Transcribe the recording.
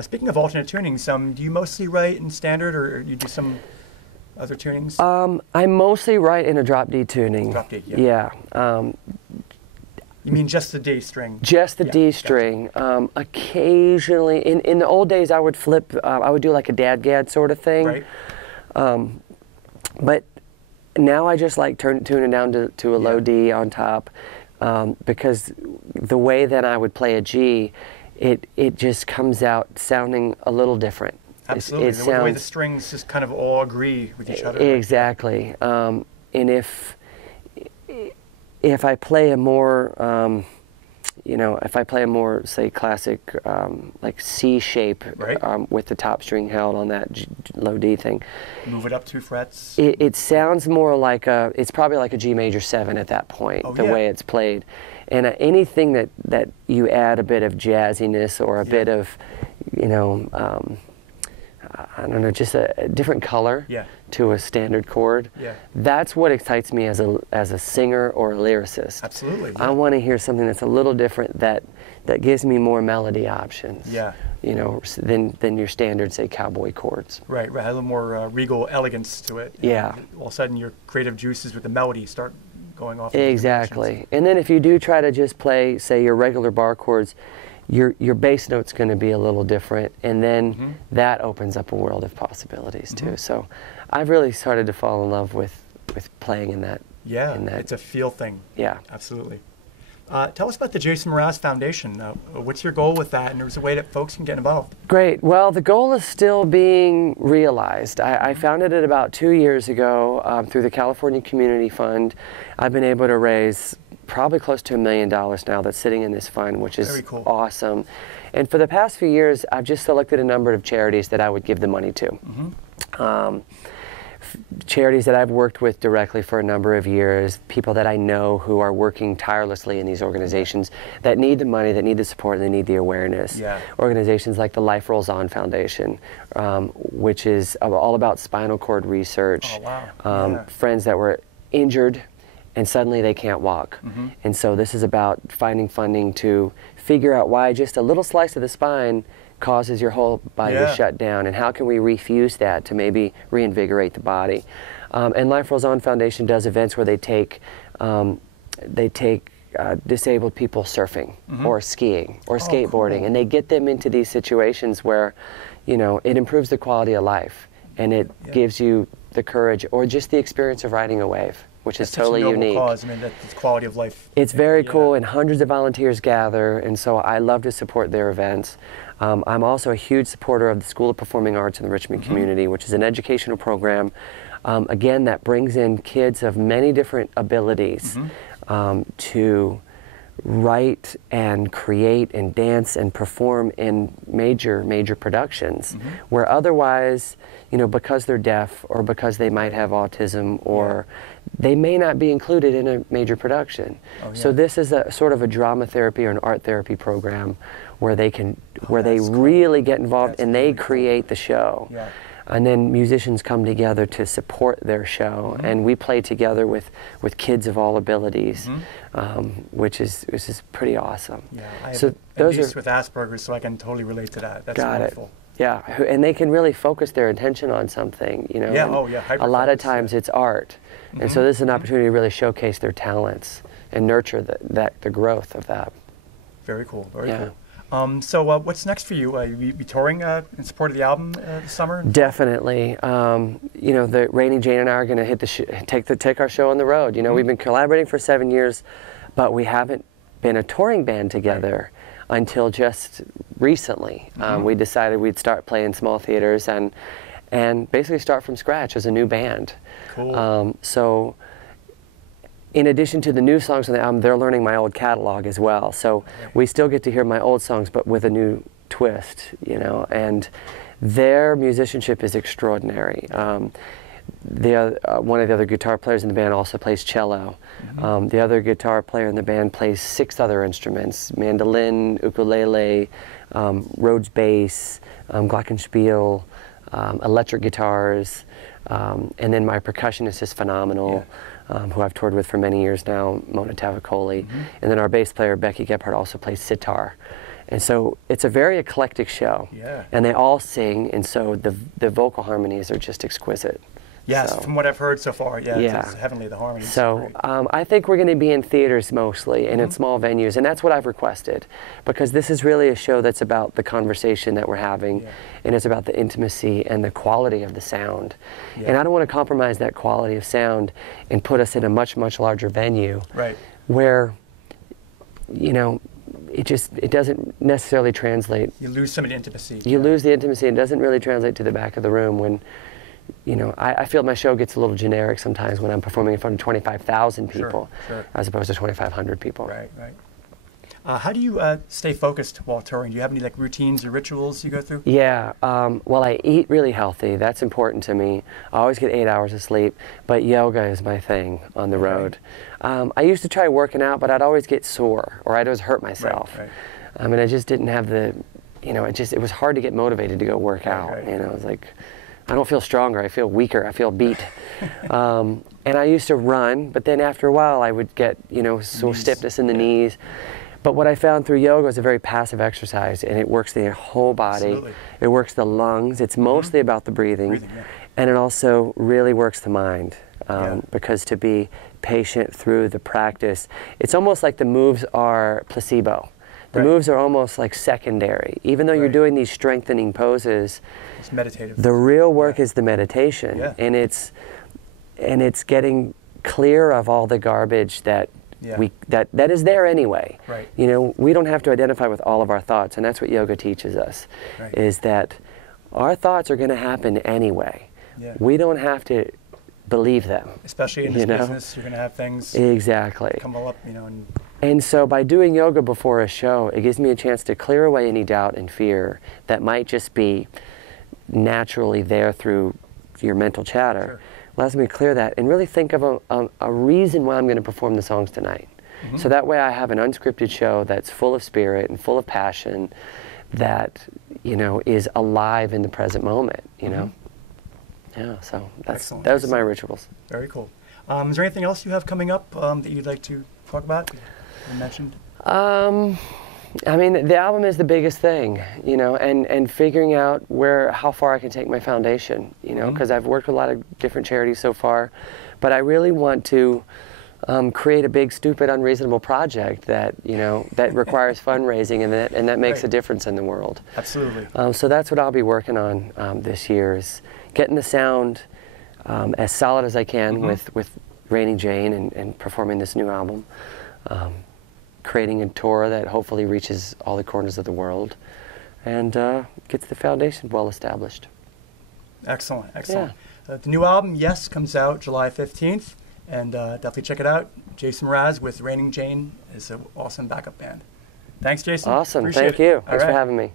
Speaking of alternate tunings, do you mostly write in standard, or you do some other tunings? I mostly write in a drop D tuning. Drop D, yeah. Yeah. You mean just the D string? Just the D string. Gotcha. Occasionally, in the old days, I would flip. I would do like a dadgad sort of thing. Right. But now I just like tuning down to a low D on top, because the way that I would play a G, it just comes out sounding a little different. Absolutely. The way the strings just kind of all agree with each other. Exactly. And if I play a more, if I play a more, say, classic, like C shape, right, with the top string held on that low D thing. Move it up 2 frets. It sounds more like it's probably like a G major 7 at that point, the way it's played. And anything that you add a bit of jazziness or a bit of, I don't know, just a different color to a standard chord. Yeah. That's what excites me as a singer or a lyricist. Absolutely. I want to hear something that's a little different, that gives me more melody options. Yeah. Than your standard, say, cowboy chords. Right. A little more regal elegance to it. Yeah. All of a sudden, your creative juices with the melody start going off. Exactly. And then if you do try to just play, say, your regular bar chords, your bass note's going to be a little different, and then that opens up a world of possibilities too. So I've really started to fall in love with playing in that. Yeah, it's a feel thing. Yeah. Absolutely. Tell us about the Jason Mraz Foundation. What's your goal with that, and there's a way that folks can get involved? Great. Well, the goal is still being realized. I founded it about 2 years ago through the California Community Fund. I've been able to raise probably close to $1 million now that's sitting in this fund, which is awesome. And for the past few years, I've just selected a number of charities that I would give the money to. Charities that I've worked with directly for a number of years, people that I know who are working tirelessly in these organizations that need the money, that need the support, and they need the awareness. Yeah. Organizations like the Life Rolls On Foundation, which is all about spinal cord research. Oh, wow. Friends that were injured and suddenly they can't walk. And so this is about finding funding to figure out why just a little slice of the spine causes your whole body to shut down, and how can we refuse that to maybe reinvigorate the body. And Life Rolls On Foundation does events where they take disabled people surfing or skiing or skateboarding, and they get them into these situations where, it improves the quality of life, and it gives you the courage or just the experience of riding a wave, which is totally unique. Cause. I mean, that's quality of life. It's very cool, and hundreds of volunteers gather, and so I love to support their events. I'm also a huge supporter of the School of Performing Arts in the Richmond community, which is an educational program, again, that brings in kids of many different abilities to write and create and dance and perform in major productions, where otherwise, because they're deaf or because they might have autism, or they may not be included in a major production. So this is a sort of a drama therapy or an art therapy program where they can, really get involved and they create the show. And then musicians come together to support their show, and we play together with kids of all abilities, which is pretty awesome. Yeah, I have a niece with Asperger's, so I can totally relate to that. That's wonderful. Yeah, and they can really focus their attention on something, A lot of times it's art, and so this is an opportunity to really showcase their talents and nurture the growth of that. Very cool. Very cool. So what's next for you? You be touring in support of the album this summer? Definitely. The Rainy Jane and I are going to take our show on the road. We've been collaborating for 7 years, but we haven't been a touring band together until just recently. We decided we'd start playing small theaters and basically start from scratch as a new band. Cool. So in addition to the new songs on the album, they're learning my old catalog as well. So we still get to hear my old songs, but with a new twist, and their musicianship is extraordinary. One of the other guitar players in the band also plays cello. The other guitar player in the band plays 6 other instruments: mandolin, ukulele, Rhodes bass, glockenspiel, electric guitars, and then my percussionist is phenomenal. Who I've toured with for many years now, Mona Tavicoli. And then our bass player, Becky Gephardt, also plays sitar. And so it's a very eclectic show. Yeah. And they all sing, and so the vocal harmonies are just exquisite. Yes, So, from what I've heard so far, yeah, yeah. it's heavenly, the harmonies. So I think we're going to be in theaters mostly and in small venues, and that's what I've requested, because this is really a show that's about the conversation that we're having, and it's about the intimacy and the quality of the sound. And I don't want to compromise that quality of sound and put us in a much, much larger venue where, you know, it doesn't necessarily translate. You lose some of the intimacy. You lose the intimacy. It doesn't really translate to the back of the room when, you know, I feel my show gets a little generic sometimes when I'm performing in front of 25,000 people as opposed to 2,500 people. Right, right. How do you stay focused while touring? Do you have any like routines or rituals you go through? Yeah, well, I eat really healthy. That's important to me. I always get 8 hours of sleep, but yoga is my thing on the road. I used to try working out, but I'd always get sore or I'd always hurt myself. I mean, I just didn't have the, you know, it was hard to get motivated to go work out. You know, it was like, I don't feel stronger, I feel weaker, I feel beat. And I used to run, but then after a while I would get, you know, sore stiffness in the knees. But what I found through yoga is a very passive exercise, and it works the whole body. It works the lungs. It's mostly about the breathing, and it also really works the mind, because to be patient through the practice, it's almost like the moves are placebo. The moves are almost like secondary. Even though you're doing these strengthening poses, it's meditative. The real work is the meditation, and it's getting clear of all the garbage that that is there anyway. You know, we don't have to identify with all of our thoughts, and that's what yoga teaches us, is that our thoughts are going to happen anyway. We don't have to believe them. Especially in this business, you're going to have things come up, you know. And so by doing yoga before a show, it gives me a chance to clear away any doubt and fear that might just be naturally there through your mental chatter. Allows me to clear that and really think of a reason why I'm going to perform the songs tonight. So that way I have an unscripted show that's full of spirit and full of passion that, you know, is alive in the present moment, you know. Yeah, so those are my rituals. Very cool. Is there anything else you have coming up that you'd like to talk about? You mentioned? I mean, the album is the biggest thing, you know, and figuring out how far I can take my foundation, you know, because I've worked with a lot of different charities so far, but I really want to create a big, stupid, unreasonable project that, you know, that requires fundraising and that makes a difference in the world. Absolutely. So that's what I'll be working on this year, is getting the sound as solid as I can with Raining Jane and performing this new album. Creating a tour that hopefully reaches all the corners of the world and gets the foundation well established. Excellent, excellent. The new album, Yes, comes out July 15th, and definitely check it out. Jason Mraz with Raining Jane is an awesome backup band. Thanks, Jason. Awesome, Appreciate thank you. it. Thanks for having me.